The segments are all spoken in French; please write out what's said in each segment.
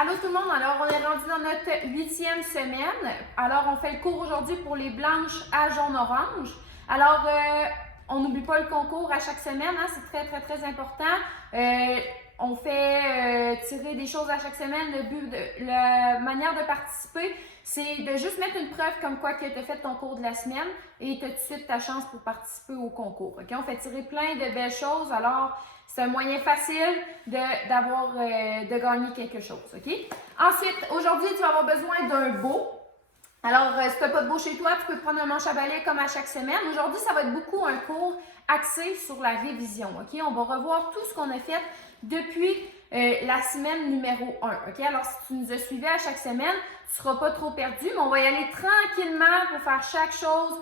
Allô tout le monde, alors on est rendu dans notre 8e semaine. Alors on fait le cours aujourd'hui pour les blanches à jaune-orange. Alors on n'oublie pas le concours à chaque semaine, hein, c'est très important. On fait tirer des choses à chaque semaine. La manière de participer, c'est de juste mettre une preuve comme quoi que tu as fait ton cours de la semaine et tu as tout de suite ta chance pour participer au concours. Okay? On fait tirer plein de belles choses, alors c'est un moyen facile de gagner quelque chose. Okay? Ensuite, aujourd'hui, tu vas avoir besoin d'un beau. Alors, si tu n'as pas de beau chez toi, tu peux prendre un manche à balai comme à chaque semaine. Aujourd'hui, ça va être beaucoup un cours axé sur la révision. Okay? On va revoir tout ce qu'on a fait depuis la semaine numéro 1. Okay? Alors, si tu nous as suivis à chaque semaine, tu ne seras pas trop perdu, mais on va y aller tranquillement pour faire chaque chose,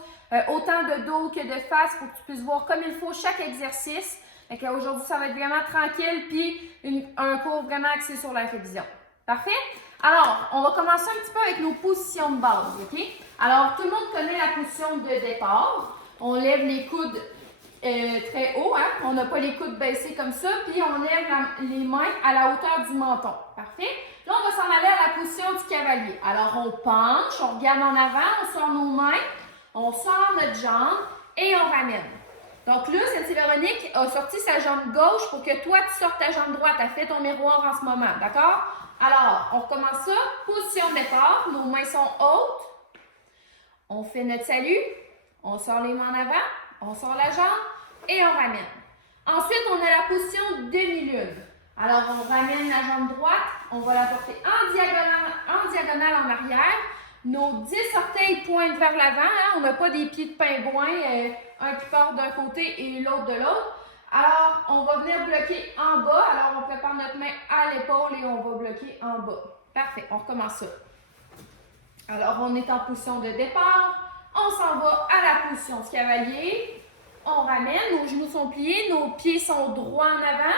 autant de dos que de face, pour que tu puisses voir comme il faut chaque exercice. Aujourd'hui, ça va être vraiment tranquille, puis un cours vraiment axé sur la révision. Parfait? Alors, on va commencer un petit peu avec nos positions de base, OK? Alors, tout le monde connaît la position de départ. On lève les coudes très haut, hein? On n'a pas les coudes baissés comme ça, puis on lève les mains à la hauteur du menton. Parfait? Là, on va s'en aller à la position du cavalier. Alors, on penche, on regarde en avant, on sort nos mains, on sort notre jambe et on ramène. Donc là, Cynthia-Véronique a sorti sa jambe gauche pour que toi, tu sortes ta jambe droite. Elle fait ton miroir en ce moment, d'accord? Alors, on recommence ça. Position de départ, nos mains sont hautes. On fait notre salut. On sort les mains en avant. On sort la jambe et on ramène. Ensuite, on a la position demi-lune. Alors, on ramène la jambe droite. On va la porter en diagonale en arrière. Nos 10 orteils pointent vers l'avant. Hein? On n'a pas des pieds de pingouin, un qui part d'un côté et l'autre de l'autre. Alors, on va venir bloquer en bas. Alors, on prépare notre main à l'épaule et on va bloquer en bas. Parfait, on recommence ça. Alors, on est en position de départ. On s'en va à la position du cavalier. On ramène, nos genoux sont pliés, nos pieds sont droits en avant.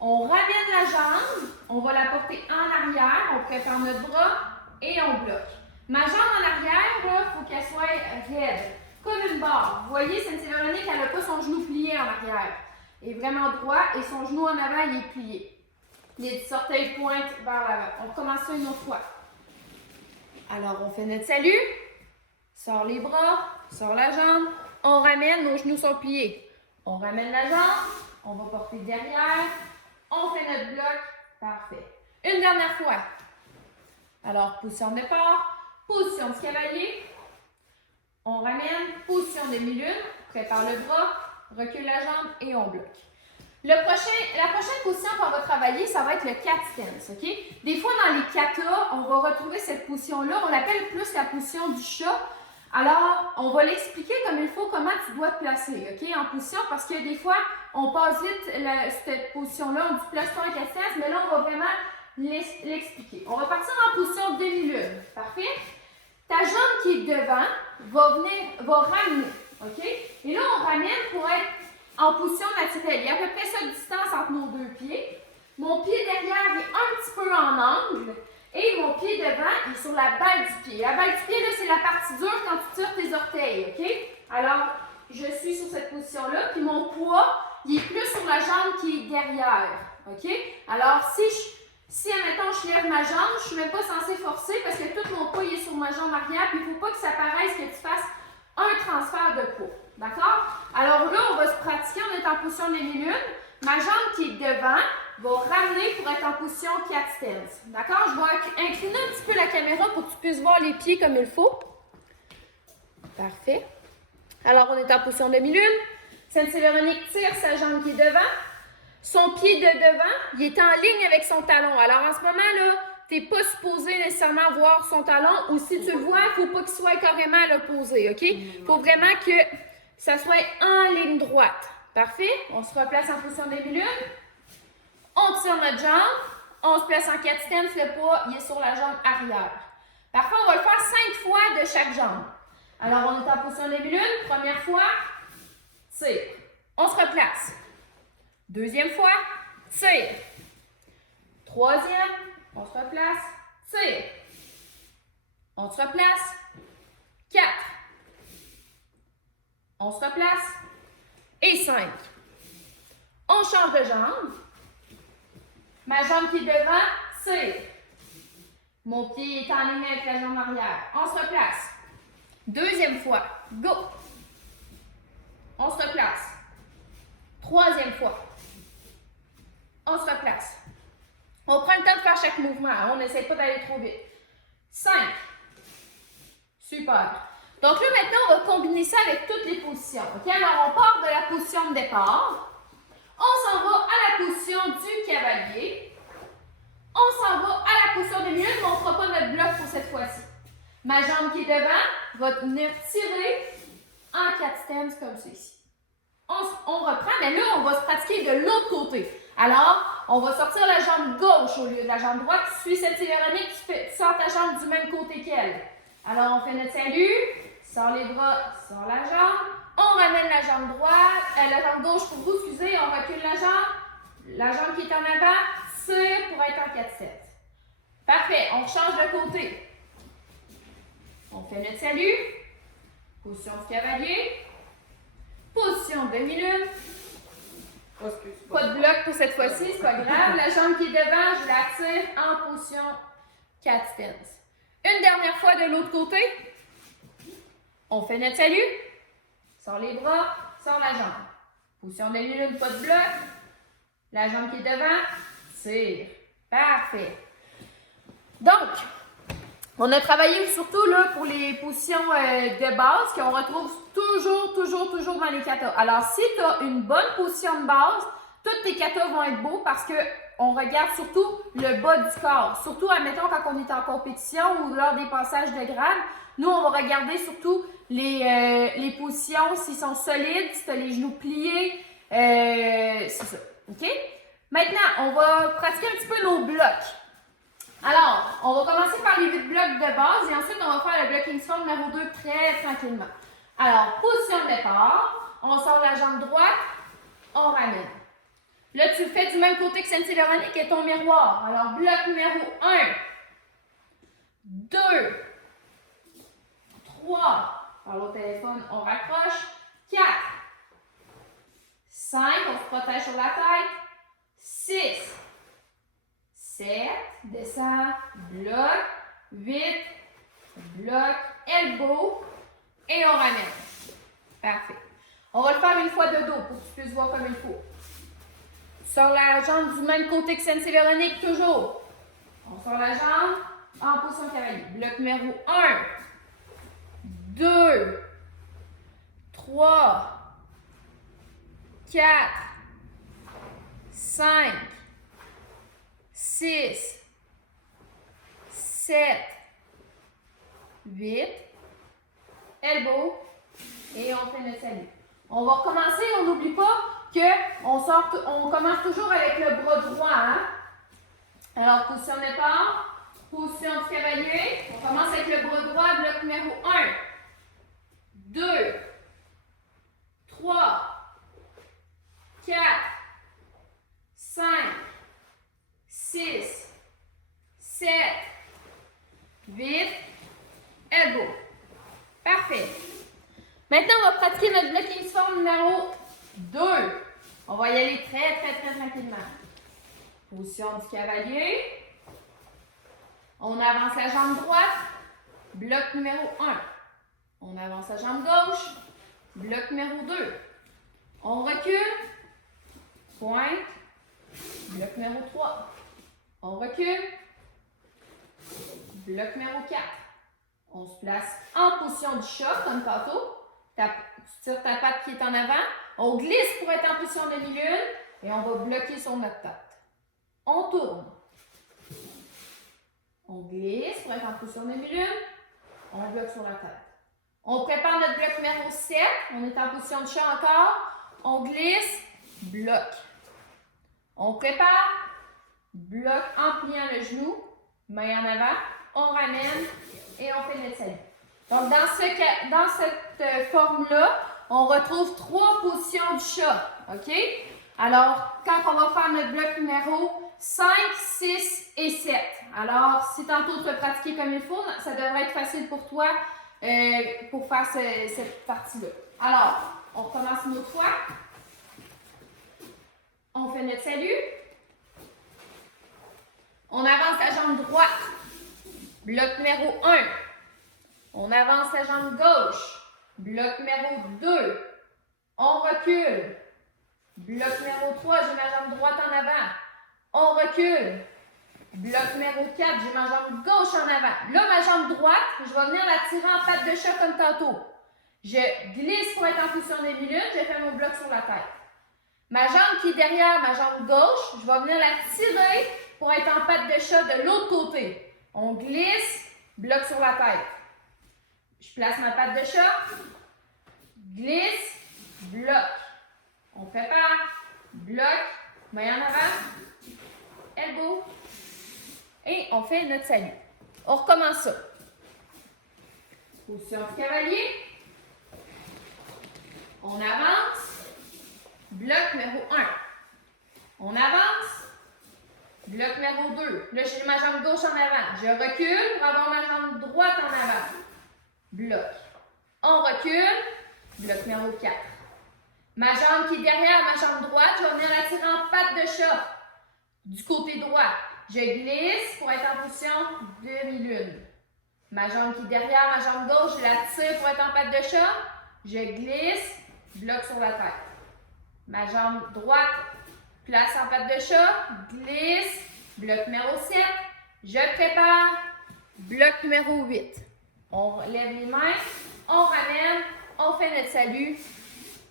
On ramène la jambe. On va la porter en arrière. On prépare notre bras et on bloque. Ma jambe en arrière, il faut qu'elle soit raide. Comme une barre. Vous voyez, Cynthia-Véronique, elle n'a pas son genou plié en arrière. Il est vraiment droit et son genou en avant, il est plié. Les 10 orteils pointent vers l'avant. On recommence ça une autre fois. Alors, on fait notre salut. Sort les bras, sort la jambe. On ramène, nos genoux sont pliés. On ramène la jambe. On va porter derrière. On fait notre bloc. Parfait. Une dernière fois. Alors, position de départ. Position du cavalier. On ramène, position demi-lune, prépare le bras, recule la jambe et on bloque. La prochaine position qu'on va travailler, ça va être le cat stance, OK? Des fois, dans les katas, on va retrouver cette position-là. On l'appelle plus la position du chat. Alors, on va l'expliquer comme il faut, comment tu dois te placer, OK? En position, parce que des fois, on passe vite cette position-là, on dit place-toi en cat stance, mais là, on va vraiment l'expliquer. On va partir en position demi-lune. Parfait? Ta jambe qui est devant va ramener, OK? Et là, on ramène pour être en position naturelle. Il y a à peu près cette distance entre nos deux pieds. Mon pied derrière est un petit peu en angle et mon pied devant est sur la balle du pied. La balle du pied, là, c'est la partie dure quand tu tires tes orteils, OK? Alors, je suis sur cette position-là, puis mon poids, il est plus sur la jambe qui est derrière, OK? Alors, si, admettons, je lève ma jambe, je ne suis même pas censée forcer parce que tout mon poids est sur ma jambe arrière, puis il ne faut pas que ça paraisse que tu fasses un transfert de poids. D'accord? Alors là, on va se pratiquer, on est en position demi-lune. Ma jambe qui est devant va ramener pour être en position cat stance. D'accord? Je vais incliner un petit peu la caméra pour que tu puisses voir les pieds comme il faut. Parfait. Alors, on est en position demi-lune. Cynthia-Véronique tire sa jambe qui est devant. Son pied de devant, il est en ligne avec son talon. Alors, en ce moment-là, tu n'es pas supposé nécessairement voir son talon ou si tu le vois, il ne faut pas qu'il soit carrément à l'opposé, OK? Il faut vraiment que ça soit en ligne droite. Parfait? On se replace en position demi-lune. On tire notre jambe. On se place en cat stance. Le poids, il est sur la jambe arrière. Parfois, on va le faire 5 fois de chaque jambe. Alors, on est en position demi-lune. Première fois, tire. On se replace. Deuxième fois, tire. Troisième, on se replace, tire. On se replace. 4. On se replace. Et 5. On change de jambe. Ma jambe qui est devant, tire. Mon pied est en ligne avec la jambe arrière. On se replace. Deuxième fois, go. On se replace. Troisième fois. On se replace. On prend le temps de faire chaque mouvement. On n'essaie pas d'aller trop vite. 5. Super. Donc là, maintenant, on va combiner ça avec toutes les positions. OK? Alors, on part de la position de départ. On s'en va à la position du cavalier. On s'en va à la position de milieu, mais on ne fera pas notre bloc pour cette fois-ci. Ma jambe qui est devant va venir tirer en 4 stems comme ceci. On reprend, mais là, on va se pratiquer de l'autre côté. Alors, on va sortir la jambe gauche au lieu de la jambe droite. Tu suis cette Véronique, tu sors ta jambe du même côté qu'elle. Alors, on fait notre salut, sort les bras, sort la jambe. On ramène la jambe droite, la jambe gauche pour vous, excusez, on recule la jambe qui est en avant, tire pour être en 4-7. Parfait, on change de côté. On fait notre salut, position du cavalier, position demi-lune. Pas de bloc pour cette fois-ci, c'est pas grave. La jambe qui est devant, je la tire en position 4 stance. Une dernière fois de l'autre côté. On fait notre salut. Sors les bras, sors la jambe. Position demi-lune, pas de bloc. La jambe qui est devant, tire. Parfait. Donc, on a travaillé surtout là, pour les positions de base qu'on retrouve toujours dans les katas. Alors, si tu as une bonne position de base, tous tes katas vont être beaux parce qu'on regarde surtout le bas du corps. Surtout, admettons, quand on est en compétition ou lors des passages de grade, nous, on va regarder surtout les positions, s'ils sont solides, si tu as les genoux pliés, c'est ça. OK? Maintenant, on va pratiquer un petit peu nos blocs. Alors, on va commencer par les 8 blocs de base et ensuite, on va faire le blocking squat numéro 2 très tranquillement. Alors, position de départ, on sort la jambe droite, on ramène. Là, tu le fais du même côté que Sainte-Véronique et ton miroir. Alors, bloc numéro 1, 2, 3, par l'autre téléphone, on raccroche, 4, 5, on se protège sur la tête, 6, 7, descend, bloc, 8, bloc, elbow, et on ramène. Parfait. On va le faire une fois de dos pour que tu puisses voir comme il faut. Sors la jambe du même côté que Sainte-Véronique, toujours. On sort la jambe en position cavalier. Bloc numéro 1, 2, 3, 4, 5, 6, 7, 8, elbow, et on fait notre salut. On va recommencer, on n'oublie pas qu'on commence toujours avec le bras droit. Hein? Alors, position de départ, position du cavalier. On commence avec le bras droit, bloc numéro 1, 2, 3, 4, 5, 6, 7, 8, elbow. Parfait. Maintenant, on va pratiquer notre blocking squat numéro 2. On va y aller très tranquillement. Position du cavalier. On avance la jambe droite. Bloc numéro 1. On avance la jambe gauche. Bloc numéro 2. On recule. Pointe. Bloc numéro 3. On recule. Bloc numéro 4. On se place en position du chat, comme tantôt. Tu tires ta patte qui est en avant. On glisse pour être en position de demi-lune et on va bloquer sur notre patte. On tourne. On glisse pour être en position de demi-lune. On bloque sur la tête. On prépare notre bloc numéro 7. On est en position de chat encore. On glisse, bloque. On prépare, bloque en pliant le genou, main en avant. On ramène et on fait notre salut. Donc, dans cette forme-là, on retrouve 3 positions du chat. OK? Alors, quand on va faire notre bloc numéro 5, 6 et 7. Alors, si tantôt tu as pratiqué comme il faut, ça devrait être facile pour toi pour faire cette partie-là. Alors, on recommence une autre fois. On fait notre salut. On avance Bloc numéro 1. On avance la jambe gauche. Bloc numéro 2. On recule. Bloc numéro 3, j'ai ma jambe droite en avant. On recule. Bloc numéro 4, j'ai ma jambe gauche en avant. Là, ma jambe droite, je vais venir la tirer en patte de chat comme tantôt. Je glisse pour être en position de minute, je fais mon bloc sur la tête. Ma jambe qui est derrière ma jambe gauche, je vais venir la tirer pour être en patte de chat de l'autre côté. On glisse, bloc sur la tête. Je place ma patte de chat, glisse, bloc. On prépare, bloc, main en avant, elbow. Et on fait notre salut. On recommence ça. Position du cavalier. On avance. Bloc numéro 1. On avance. Bloc numéro 2. Là, j'ai ma jambe gauche en avant. Je recule pour avoir ma jambe droite en avant. Bloc. On recule. Bloc numéro 4. Ma jambe qui est derrière ma jambe droite, je vais venir la tirer en patte de chat. Du côté droit. Je glisse pour être en position demi-lune. Ma jambe qui est derrière ma jambe gauche, je la tire pour être en patte de chat. Je glisse, bloc sur la tête. Ma jambe droite, place en patte de chat, glisse, bloc numéro 7. Je prépare, bloc numéro 8. On lève les mains, on ramène, on fait notre salut.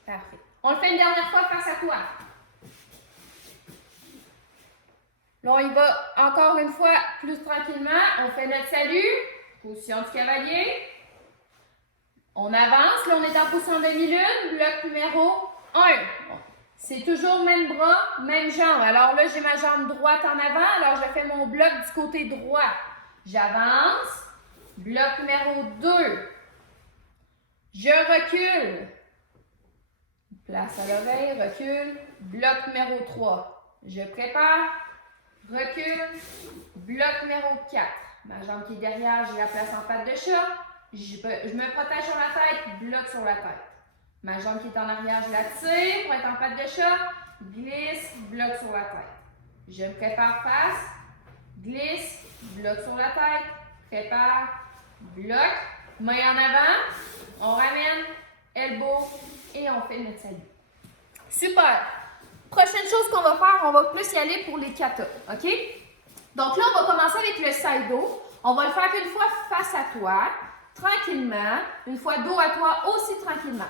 Parfait. On le fait une dernière fois face à toi. Là, on y va encore une fois plus tranquillement. On fait notre salut. Position du cavalier. On avance. Là, on est en position demi-lune. Bloc numéro 1. C'est toujours même bras, même jambe. Alors là, j'ai ma jambe droite en avant. Alors, je fais mon bloc du côté droit. J'avance. Bloc numéro 2. Je recule. Place à l'oreille, recule. Bloc numéro 3. Je prépare. Recule, bloc numéro 4. Ma jambe qui est derrière, j'ai la place en patte de chat. Je me protège sur la tête, bloc sur la tête. Ma jambe qui est en arrière, je la tire pour être en patte de chat. Glisse, bloc sur la tête. Je me prépare face, glisse, bloc sur la tête. Prépare, bloc. Main en avant, on ramène, elbow et on fait notre salut. Super! Prochaine chose qu'on va faire, on va plus y aller pour les katas, OK? Donc là, on va commencer avec le side-do. On va le faire une fois face à toi, tranquillement. Une fois dos à toi, aussi tranquillement.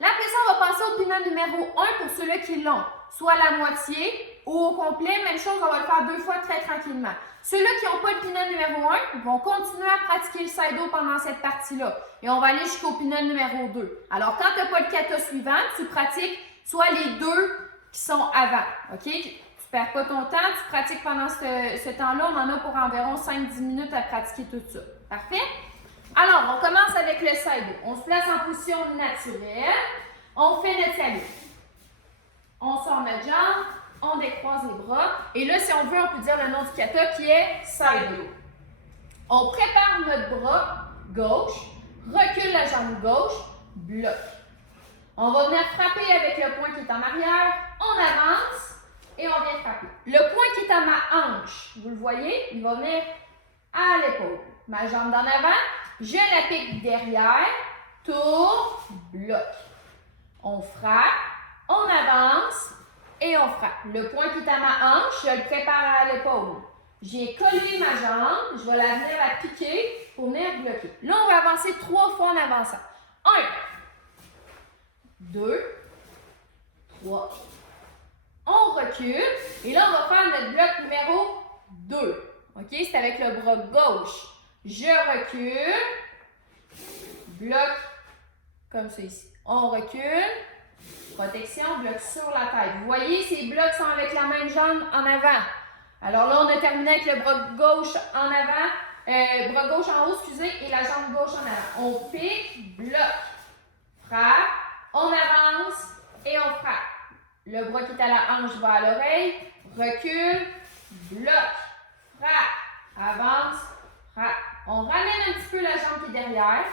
Là, après ça, on va passer au pinote numéro 1 pour ceux-là qui l'ont. Soit la moitié ou au complet. Même chose, on va le faire 2 fois très tranquillement. Ceux-là qui n'ont pas le pinote numéro 1 vont continuer à pratiquer le side-do pendant cette partie-là. Et on va aller jusqu'au pinote numéro 2. Alors, quand tu n'as pas le kata suivant, tu pratiques soit les deux qui sont avant, OK? Tu perds pas ton temps, tu pratiques pendant ce temps-là. On en a pour environ 5-10 minutes à pratiquer tout ça. Parfait? Alors, on commence avec le side-do. On se place en position naturelle. On fait notre salut. On sort notre jambe, on décroise les bras. Et là, si on veut, on peut dire le nom du kata qui est side-do. On prépare notre bras gauche, recule la jambe gauche, bloc. On va venir frapper avec le point qui est en arrière. On avance et on vient frapper. Le point qui est à ma hanche, vous le voyez, il va venir à l'épaule. Ma jambe d'en avant, je la pique derrière, tourne, bloc. On frappe, on avance et on frappe. Le point qui est à ma hanche, je le prépare à l'épaule. J'ai collé ma jambe, je vais la venir la piquer pour venir bloquer. Là, on va avancer 3 fois en avançant. 1, 2, 3. On recule et là, on va faire notre bloc numéro 2. OK? C'est avec le bras gauche. Je recule. Bloc comme ça ici. On recule. Protection, bloc sur la tête. Vous voyez, ces blocs sont avec la même jambe en avant. Alors là, on a terminé avec le bras gauche en avant, bras gauche en haut, excusez, et la jambe gauche en avant. On pique, bloc, frappe, on avance et on frappe. Le bras qui est à la hanche va à l'oreille, recule, bloc, frappe, avance, frappe. On ramène un petit peu la jambe qui est derrière.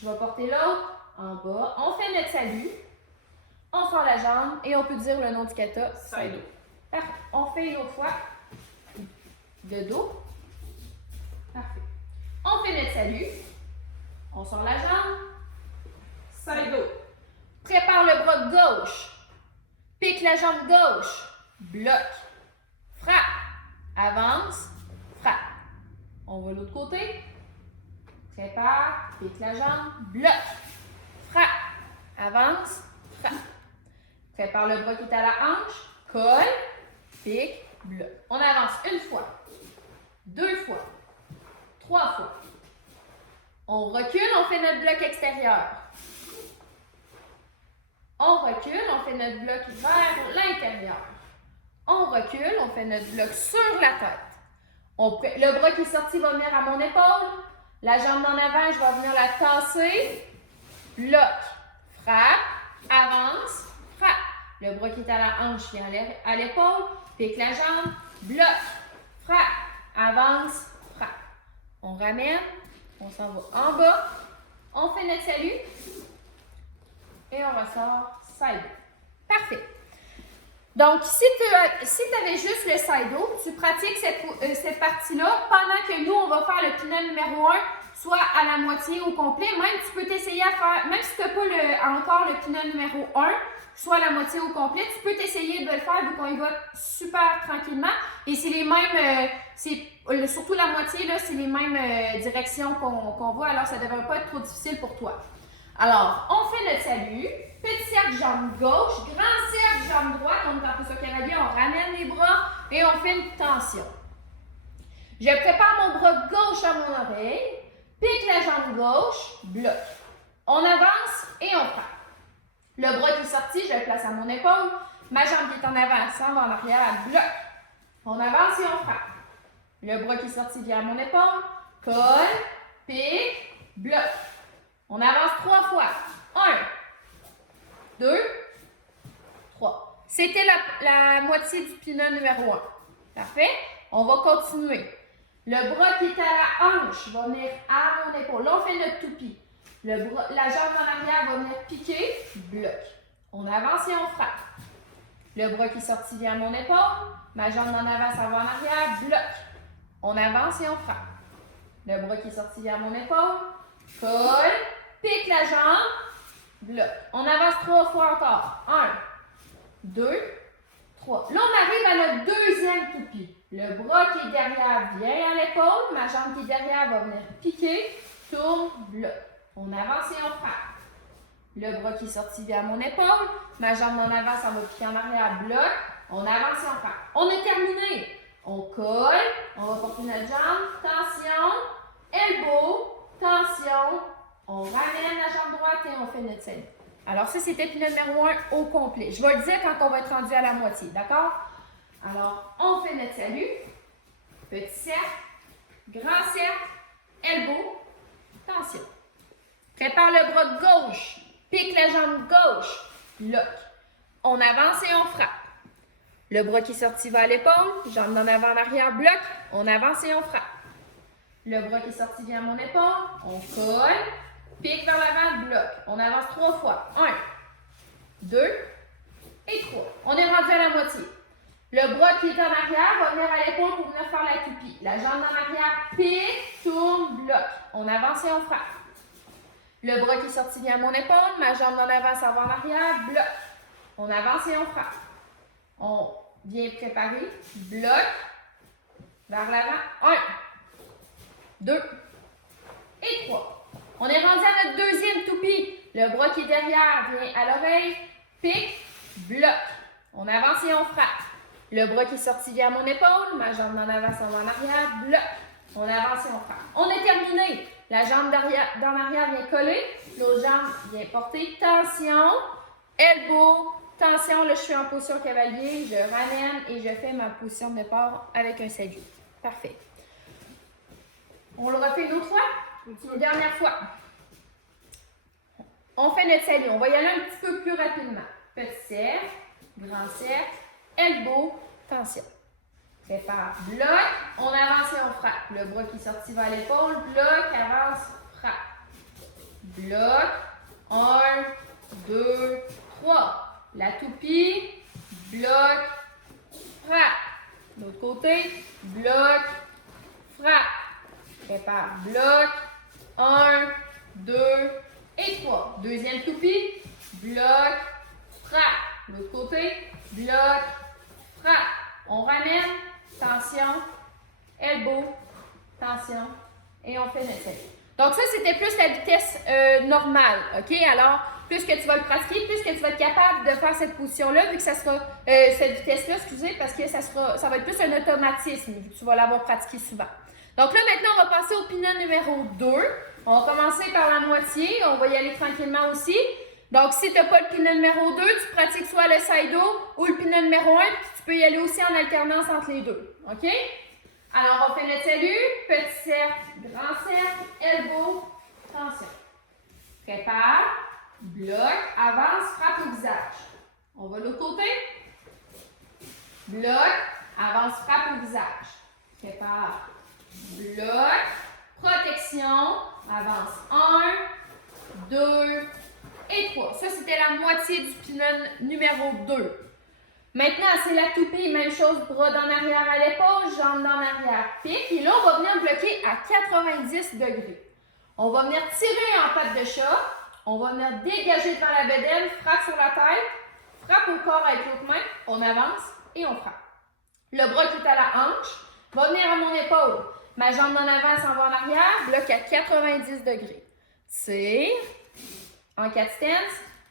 Je vais porter l'autre en bas. On fait notre salut. On sort la jambe et on peut dire le nom du kata, side-do. Parfait. On fait une autre fois de dos. Parfait. On fait notre salut. On sort la jambe. Side-out. Prépare le bras gauche. Pique la jambe gauche. Bloque. Frappe. Avance. Frappe. On va de l'autre côté. Prépare. Pique la jambe. Bloque. Frappe. Avance. Frappe. Prépare le bras qui est à la hanche. Colle. Pique. Bloque. On avance une fois. 2 fois. 3 fois. On recule, on fait notre bloc extérieur. On recule, on fait notre bloc vers l'intérieur. On recule, on fait notre bloc sur la tête. Le bras qui est sorti va venir à mon épaule. La jambe d'en avant, je vais venir la tasser. Bloc, frappe, avance, frappe. Le bras qui est à la hanche vient à l'épaule. Pique la jambe, bloc, frappe, avance, frappe. On ramène, on s'en va en bas. On fait notre salut. Et on ressort side. Parfait. Donc, si tu avais juste le side-out, tu pratiques cette partie-là pendant que nous, on va faire le tunnel numéro 1, soit à la moitié ou au complet. Même tu peux t'essayer à faire, même si tu n'as pas encore le tunnel numéro 1, soit à la moitié ou au complet, tu peux t'essayer de le faire vu qu'on y va super tranquillement. Et c'est les mêmes, surtout la moitié, là, c'est les mêmes directions qu'on voit, alors ça ne devrait pas être trop difficile pour toi. Alors, on fait notre salut. Petit cercle, jambe gauche. Grand cercle, jambe droite. On est en position cavalier. On ramène les bras et on fait une tension. Je prépare mon bras gauche à mon oreille. Pique la jambe gauche. Bloque. On avance et on frappe. Le bras qui est sorti, je le place à mon épaule. Ma jambe qui est en avant s'en va en arrière. Bloque. On avance et on frappe. Le bras qui est sorti vient à mon épaule. Colle. Pique. Bloque. On avance 3 fois. 1, 2, 3. C'était la moitié du pina numéro 1. Parfait? On va continuer. Le bras qui est à la hanche va venir à mon épaule. Là, on fait notre toupie. La jambe en arrière va venir piquer. Bloque. On avance et on frappe. Le bras qui est sorti vient à mon épaule. Ma jambe en avant, ça va en arrière. Bloque. On avance et on frappe. Le bras qui est sorti vient à mon épaule. Colle. Pique la jambe. Bloque. On avance 3 fois encore. 1, 2, 3. Là, on arrive à notre deuxième toupie. Le bras qui est derrière vient à l'épaule. Ma jambe qui est derrière va venir piquer. Tourne, bloque. On avance et on frappe. Le bras qui est sorti vient à mon épaule. Ma jambe en avant, ça va piquer en arrière. Bloque. On avance et on frappe. On est terminé. On colle. On va porter notre jambe. Tension. Elbow. Tension. On ramène la jambe droite et on fait notre salut. Alors ça, c'était pina numéro 1 au complet. Je vais le dire quand on va être rendu à la moitié, d'accord? Alors, on fait notre salut. Petit cercle, grand cercle, elbow, tension. Prépare le bras gauche, pique la jambe gauche, lock. On avance et on frappe. Le bras qui est sorti va à l'épaule, jambe en avant en arrière, bloc. On avance et on frappe. Le bras qui est sorti vient à mon épaule, on colle. Pique vers l'avant, bloc. On avance 3 fois. 1, 2 et 3. On est rendu à la moitié. Le bras qui est en arrière va venir à l'épaule pour venir faire la toupie. La jambe en arrière, pique, tourne, bloc. On avance et on frappe. Le bras qui est sorti vient à mon épaule. Ma jambe en avant, ça va en arrière, bloc. On avance et on frappe. On vient préparer, bloc, vers l'avant. 1, 2 et 3. On est rendu à notre deuxième toupie. Le bras qui est derrière vient à l'oreille, pique, bloc. On avance et on frappe. Le bras qui est sorti vient à mon épaule. Ma jambe en avant s'en va en arrière, bloc. On avance et on frappe. On est terminé. La jambe d'en arrière vient coller. L'autre jambe vient porter. Tension, elbow, tension. Là, je suis en position cavalier. Je ramène et je fais ma position de départ avec un salut. Parfait. On le refait une autre fois? Une dernière fois. On fait notre salut. On va y aller un petit peu plus rapidement. Petit cercle, grand cercle, elbow, tension. Prépare, bloc, on avance et on frappe. Le bras qui est sorti va à l'épaule, bloc, avance, frappe. Bloc, 1, 2, 3. La toupie, bloc, frappe. De l'autre côté, bloc, frappe. Prépare. Bloc. 1, 2 et 3. Deuxième toupie. Bloc. Frappe. L'autre côté. Bloc. Frappe. On ramène. Tension. Elbow. Tension. Et on fait notre série. Donc ça, c'était plus la vitesse normale. OK? Alors, plus que tu vas le pratiquer, plus que tu vas être capable de faire cette position-là, vu que ça sera, cette vitesse-là, excusez, parce que ça va être plus un automatisme, vu que tu vas l'avoir pratiqué souvent. Donc là, maintenant, on va passer au pinote numéro 2. On va commencer par la moitié. On va y aller tranquillement aussi. Donc, si tu n'as pas le pinote numéro 2, tu pratiques soit le side-o ou le pinote numéro 1, puis tu peux y aller aussi en alternance entre les deux. OK? Alors, on fait notre salut. Petit cercle, grand cercle, elbow, tension. Prépare. Bloc, avance, frappe au visage. On va de l'autre côté. Bloc, avance, frappe au visage. Prépare. Bloc, protection, avance. 1, 2 et 3. Ça, c'était la moitié du pinote numéro 2. Maintenant, c'est la toupie. Même chose, bras d'en arrière à l'épaule, jambes d'en arrière, pique. Et là, on va venir bloquer à 90 degrés. On va venir tirer en patte de chat. On va venir dégager devant la bedaine, frappe sur la tête, frappe au corps avec l'autre main, on avance et on frappe. Le bras qui est à la hanche va venir à mon épaule. Ma jambe en avant s'en va en arrière, bloc à 90 degrés. Tire, en 4 stance,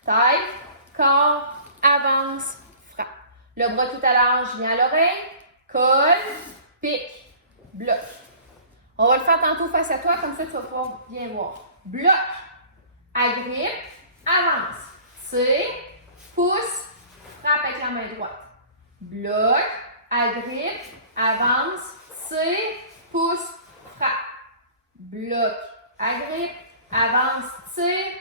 tête, corps, avance, frappe. Le bras qui est à la hanche vient à l'oreille, colle, pique, bloc. On va le faire tantôt face à toi, comme ça tu vas pouvoir bien voir. Bloc. Agrippe, avance, tire, pousse, frappe avec la main droite. Bloc, agrippe, avance, tire, pousse, frappe. Bloc, agrippe, avance, tire,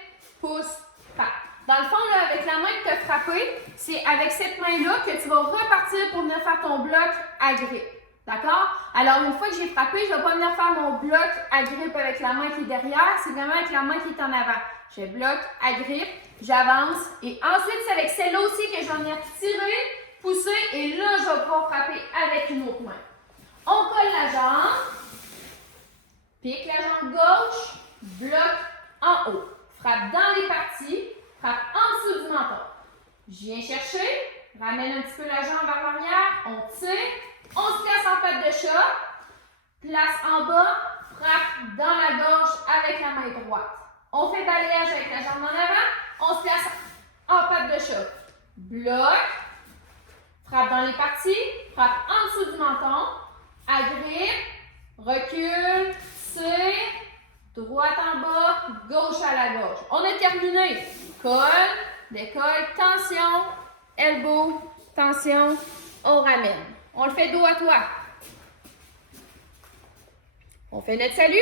pousse, frappe. Dans le fond, là, avec la main que tu as frappée, c'est avec cette main-là que tu vas repartir pour venir faire ton bloc agrippe. D'accord? Alors, une fois que j'ai frappé, je ne vais pas venir faire mon bloc agrippe avec la main qui est derrière, c'est vraiment avec la main qui est en avant. Je bloque, agrippe, j'avance et ensuite, c'est avec celle-là aussi que je vais venir tirer, pousser et là, je vais pouvoir frapper avec une autre main. On colle la jambe, pique la jambe gauche, bloc en haut. Frappe dans les parties, frappe en dessous du menton. Je viens chercher, ramène un petit peu la jambe vers l'arrière, on tire, on se place en patte de chat, place en bas, frappe dans la gorge avec la main droite. On fait balayage avec la jambe en avant, on se place en patte de chat. Bloc, frappe dans les parties, frappe en dessous du menton, agrippe, recule, tire, droite en bas, gauche à la gauche. On a terminé. Colle, décolle, tension, elbow, tension, on ramène. On le fait dos à toi. On fait notre salut.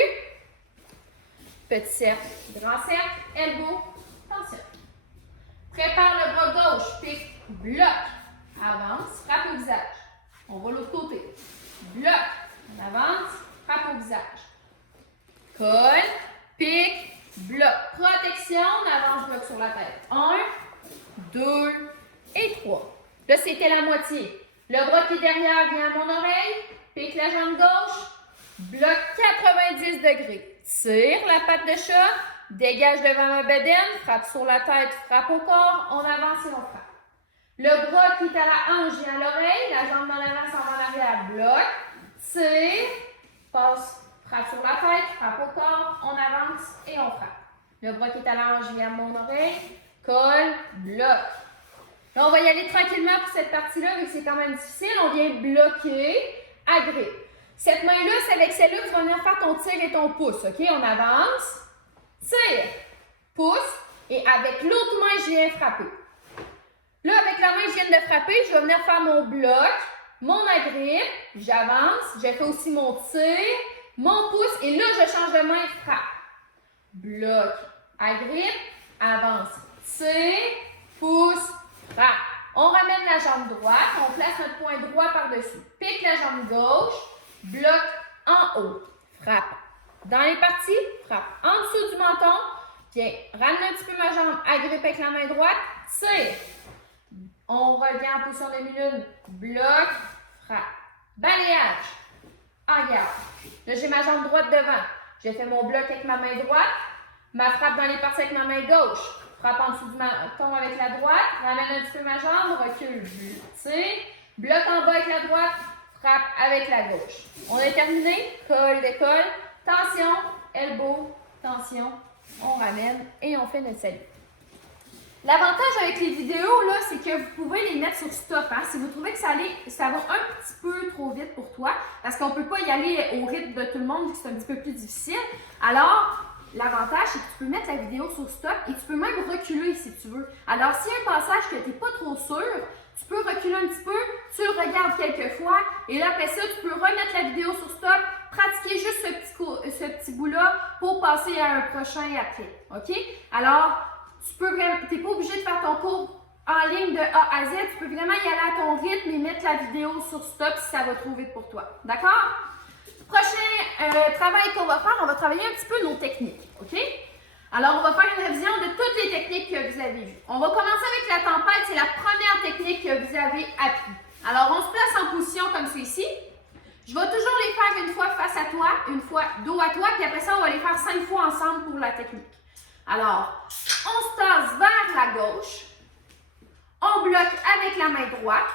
Petit cercle, grand cercle, elbow, tension. Prépare le bras gauche, pique, bloc. Avance, frappe au visage. On va de l'autre côté. Bloc, on avance, frappe au visage. Colle, pique, bloc. Protection, on avance, bloc sur la tête. 1, 2 et 3. Là, c'était la moitié. Le bras qui est derrière vient à mon oreille, pique la jambe gauche, bloc 90 degrés. Tire la patte de chat, dégage devant ma bedaine, frappe sur la tête, frappe au corps, on avance et on frappe. Le bras qui est à la hanche vient à l'oreille, la jambe en avant s'en va en arrière, bloc, tire, passe, frappe sur la tête, frappe au corps, on avance et on frappe. Le bras qui est à la hanche vient à mon oreille, colle, bloc. Là, on va y aller tranquillement pour cette partie-là, vu que c'est quand même difficile. On vient bloquer, agrippe. Cette main-là, c'est avec celle-là que tu vas venir faire ton tir et ton pouce. OK? On avance, tire, pouce, et avec l'autre main, je viens frapper. Là, avec la main que je viens de frapper, je vais venir faire mon bloc, mon agrippe, j'avance, je fais aussi mon tir, mon pouce, et là, je change de main, frappe. Bloc, agrippe, avance, tire, pouce, frappe. On ramène la jambe droite, on place notre poing droit par-dessus. Pique la jambe gauche, bloc en haut, frappe. Dans les parties, frappe en dessous du menton. Viens, ramène un petit peu ma jambe, agrippe avec la main droite, tire. On revient en position de minute, bloc, frappe. Balayage, en garde. Là, j'ai ma jambe droite devant. J'ai fait mon bloc avec ma main droite, ma frappe dans les parties avec ma main gauche. Frappe en dessous du menton avec la droite, ramène un petit peu ma jambe, recule, tire, bloc en bas avec la droite, frappe avec la gauche. On a terminé, colle, décolle, tension, elbow, tension, on ramène et on fait notre salut. L'avantage avec les vidéos, là, c'est que vous pouvez les mettre sur stop. Hein? Si vous trouvez que ça va un petit peu trop vite pour toi, parce qu'on ne peut pas y aller au rythme de tout le monde, vu que c'est un petit peu plus difficile, alors l'avantage, c'est que tu peux mettre la vidéo sur stop et tu peux même reculer si tu veux. Alors, s'il y a un passage que tu n'es pas trop sûr, tu peux reculer un petit peu, tu le regardes quelques fois et là, après ça, tu peux remettre la vidéo sur stop, pratiquer juste ce petit bout-là pour passer à un prochain après. OK? Alors, tu n'es pas obligé de faire ton cours en ligne de A à Z. Tu peux vraiment y aller à ton rythme et mettre la vidéo sur stop si ça va trop vite pour toi. D'accord? Prochain travail qu'on va faire, on va travailler un petit peu nos techniques. OK? Alors, on va faire une révision de toutes les techniques que vous avez vues. On va commencer avec la tempête. C'est la première technique que vous avez appris. Alors, on se place en position comme ceci. Je vais toujours les faire une fois face à toi, une fois dos à toi, puis après ça, on va les faire 5 fois ensemble pour la technique. Alors, on se tasse vers la gauche. On bloque avec la main droite.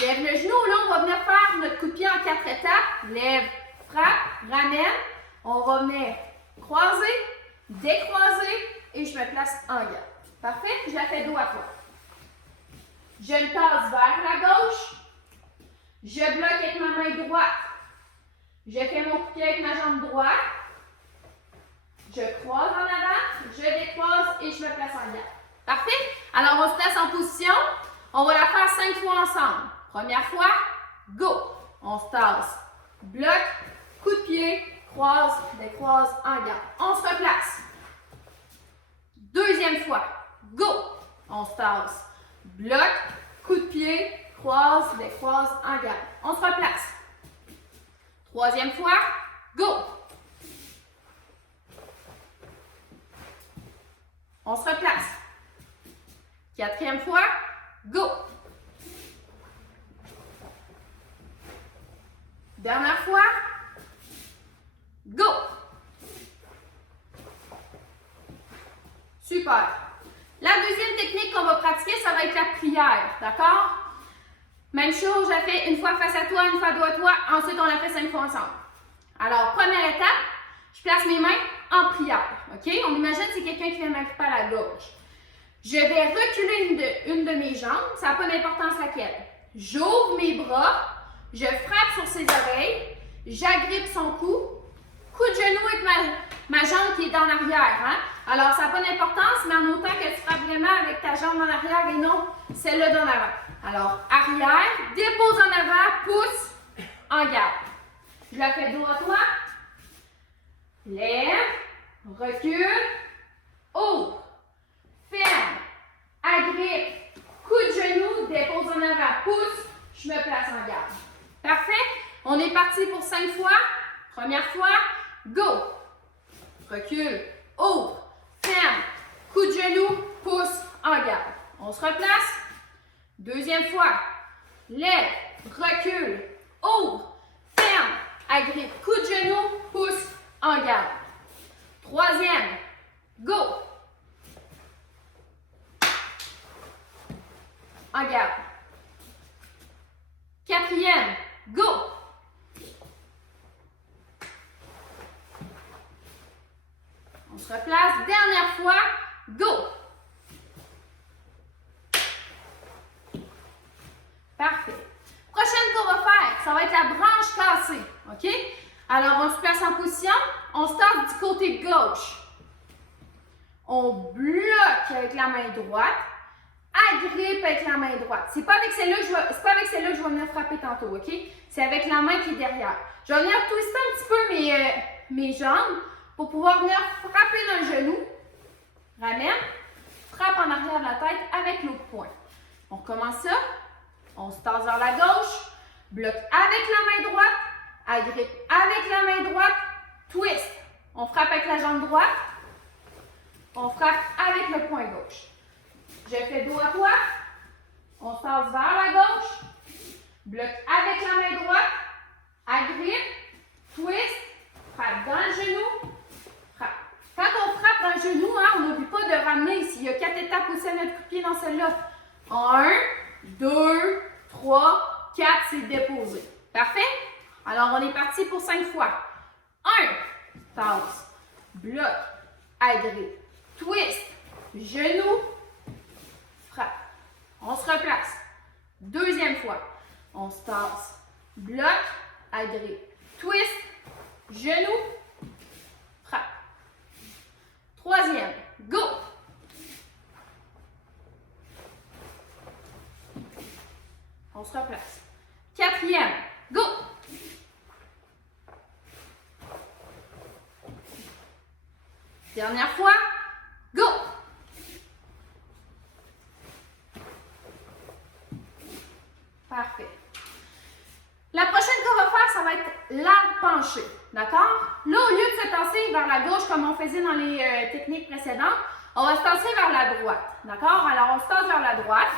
Lève le genou. Là, on va venir faire notre coup de pied en 4 étapes. Lève, frappe, ramène. On va venir croiser, décroiser et je me place en garde. Parfait? Je la fais dos à toi. Je me tasse vers la gauche. Je bloque avec ma main droite. Je fais mon coup de pied avec ma jambe droite. Je croise en avant, je décroise et je me place en garde. Parfait? Alors, on se place en position. On va la faire 5 fois ensemble. Première fois, go! On se tasse. Bloc, coup de pied, croise, décroise, en garde. On se replace. Deuxième fois, go! On se tasse. Bloc, coup de pied, croise, décroise, en garde. On se replace. Troisième fois, go! On se replace. Quatrième fois, go! Dernière fois, go! Super. La deuxième technique qu'on va pratiquer, ça va être la prière, d'accord? Même chose, je la fais une fois face à toi, une fois dos à toi, ensuite on la fait 5 fois ensemble. Alors, première étape, je place mes mains en prière, OK? On imagine que c'est quelqu'un qui vient m'agripper à la gauche. Je vais reculer une de mes jambes, ça n'a pas d'importance laquelle. J'ouvre mes bras, je frappe sur ses oreilles, j'agrippe son cou, coup de genou avec ma jambe qui est en arrière. Hein? Alors, ça n'a pas d'importance, mais en autant que tu frappes vraiment avec ta jambe en arrière et non celle-là d'en avant. Alors, arrière, dépose en avant, pousse, en garde. Je la fais dos à toi. Lève, recule, ouvre, ferme, agrippe, coup de genou, dépose en avant, pousse, je me place en garde. Parfait? On est parti pour 5 fois. Première fois, go. Recule, ouvre, ferme, coup de genou, pousse, en garde. On se replace. Deuxième fois, lève, recule, ouvre, ferme, agrippe, coup de genou, pousse, en garde. Troisième, go. En garde. Quatrième, go. On se replace. Dernière fois, go. Parfait. Prochaine qu'on va faire, ça va être la branche cassée. OK? Alors, on se place en position. On se tasse du côté gauche. On bloque avec la main droite. Agrippe avec la main droite. C'est pas avec celle-là que je vais venir frapper tantôt, OK? C'est avec la main qui est derrière. Je vais venir twister un petit peu mes jambes pour pouvoir venir frapper dans le genou. Ramène. Frappe en arrière de la tête avec l'autre poing. On commence ça. On se tasse vers la gauche. Bloque avec la main droite. Agrippe avec la main droite. Twist. On frappe avec la jambe droite. On frappe avec le poing gauche. Je fais dos à toi. On se tasse vers la gauche. Bloque avec la main droite. Agrippe. Twist. à notre coup de pied dans celle-là. 1, 2, 3, 4, c'est déposé. Parfait? Alors, on est parti pour 5 fois. 1, tasse, bloc, agré, twist, genou, frappe. On se replace. Deuxième fois. On se tasse, bloc, agré, twist, genou, frappe. Troisième, go! On se replace. Quatrième, go! Dernière fois, go! Parfait. La prochaine qu'on va faire, ça va être l'arbre penché. D'accord? Là, au lieu de se tasser vers la gauche comme on faisait dans les techniques précédentes, on va se tasser vers la droite. D'accord? Alors, on se tasse vers la droite.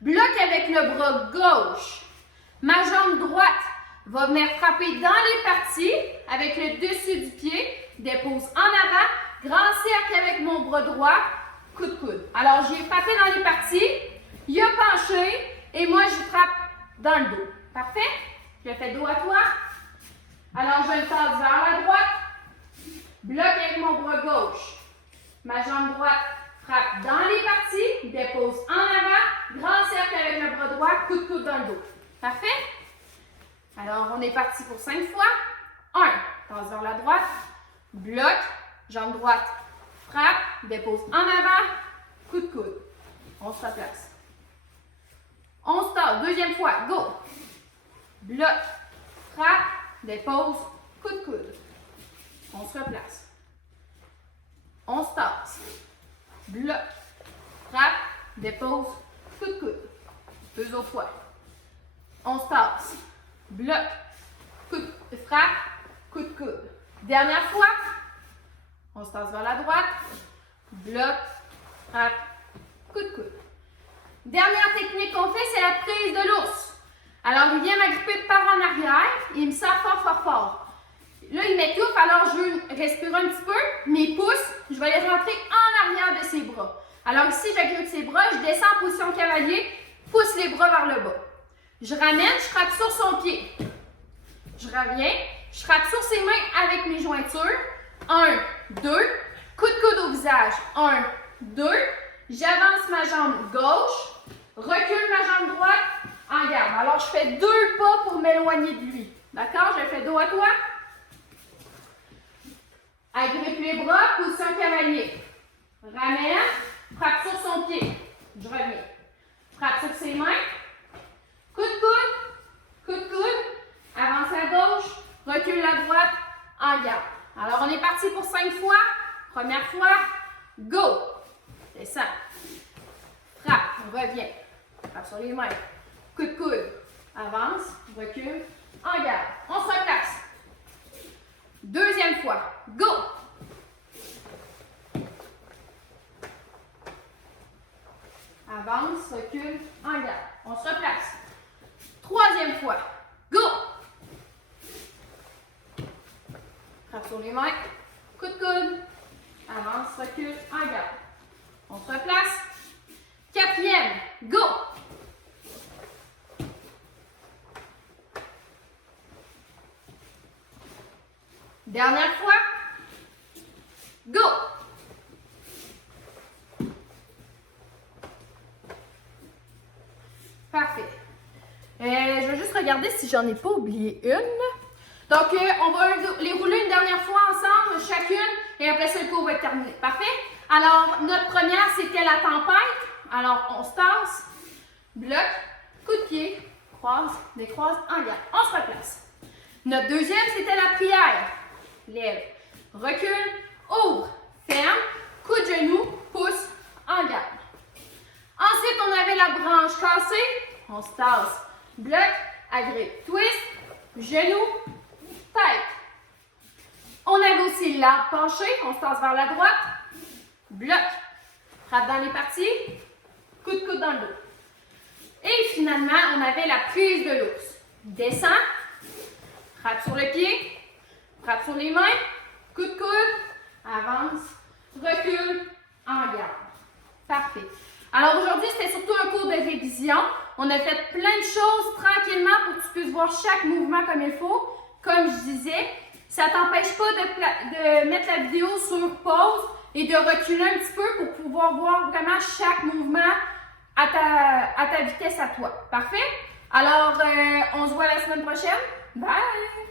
Bloc avec le bras gauche. Ma jambe droite va venir frapper dans les parties avec le dessus du pied. Dépose en avant. Grand cercle avec mon bras droit. Coup de coude. Alors, j'ai frappé dans les parties. Il a penché. Et moi, je frappe dans le dos. Parfait? Je fais dos à toi. Alors, je le tasse vers la droite. Bloc avec mon bras gauche. Ma jambe droite frappe dans les parties. Dépose en avant. Grand cercle avec le bras droit. Coup de coude dans le dos. Parfait? Alors, on est parti pour 5 fois. 1. Tasse vers la droite. Bloc. Jambe droite. Frappe. Dépose en avant. Coup de coude. On se replace. On se tasse. Deuxième fois. Go. Bloc. Frappe. Dépose. Coup de coude. On se replace. On se tasse. Bloc. Frappe. Dépose. Coup de coude. Deux autres fois. On se tasse. Bloc. Frappe. Coup de coude. Dernière fois. On se tasse vers la droite. Bloc. Frappe. Coup de coude. Dernière technique qu'on fait, c'est la prise de l'ours. Alors, il vient m'agripper par en arrière et il me sort fort, fort, fort. Là, il m'étouffe, alors je veux respirer un petit peu. Mes pouces, je vais les rentrer en arrière de ses bras. Alors ici, j'agrippe ses bras, je descends en position cavalier, pousse les bras vers le bas. Je ramène, je frappe sur son pied. Je reviens, je frappe sur ses mains avec mes jointures. 1, 2, coup de coude au visage. 1, 2, j'avance ma jambe gauche, recule ma jambe droite, en garde. Alors, je fais 2 pas pour m'éloigner de lui. D'accord? Je fais dos à toi. Agrippe les bras, position cavalier. Ramène, frappe sur son pied. Je reviens. Frappe sur ses mains. Coup de coude, coup de coude. Avance à gauche, recule la droite, en garde. Alors, on est parti pour 5 fois. Première fois, go. Descends. Frappe, on revient. Frappe sur les mains. Coup de coude. Avance, recule, en garde. On se replace. Deuxième fois, go. Avance, recule, en garde. On se replace. Troisième fois, go. Frappe sur les mains. Coup de coude. Avance, recule, en garde. On se replace. Quatrième, go. Dernière fois. Go. Parfait. Je vais juste regarder si j'en ai pas oublié une. Donc, on va les rouler une dernière fois ensemble, chacune, et après ça, le cours va être terminé. Parfait? Alors, notre première, c'était la tempête. Alors, on se tasse, bloc, coup de pied, croise, décroise, en garde. On se replace. Notre deuxième, c'était la prière. Lève, recule, ouvre, ferme, coup de genou, pouce, en garde. Ensuite, on avait la branche cassée. On se tasse, bloc, agrippe, twist, genou, tête. On avait aussi l'arbre penché. On se tasse vers la droite, bloc, frappe dans les parties, coup de coude dans le dos. Et finalement, on avait la prise de l'ours. Descend, frappe sur le pied, frappe sur les mains, coup de coude, avance, recule, en garde. Parfait. Alors aujourd'hui, c'était surtout un cours de révision. On a fait plein de choses tranquillement pour que tu puisses voir chaque mouvement comme il faut. Comme je disais, ça ne t'empêche pas de mettre la vidéo sur pause et de reculer un petit peu pour pouvoir voir vraiment chaque mouvement à ta vitesse à toi. Parfait? Alors, on se voit la semaine prochaine. Bye!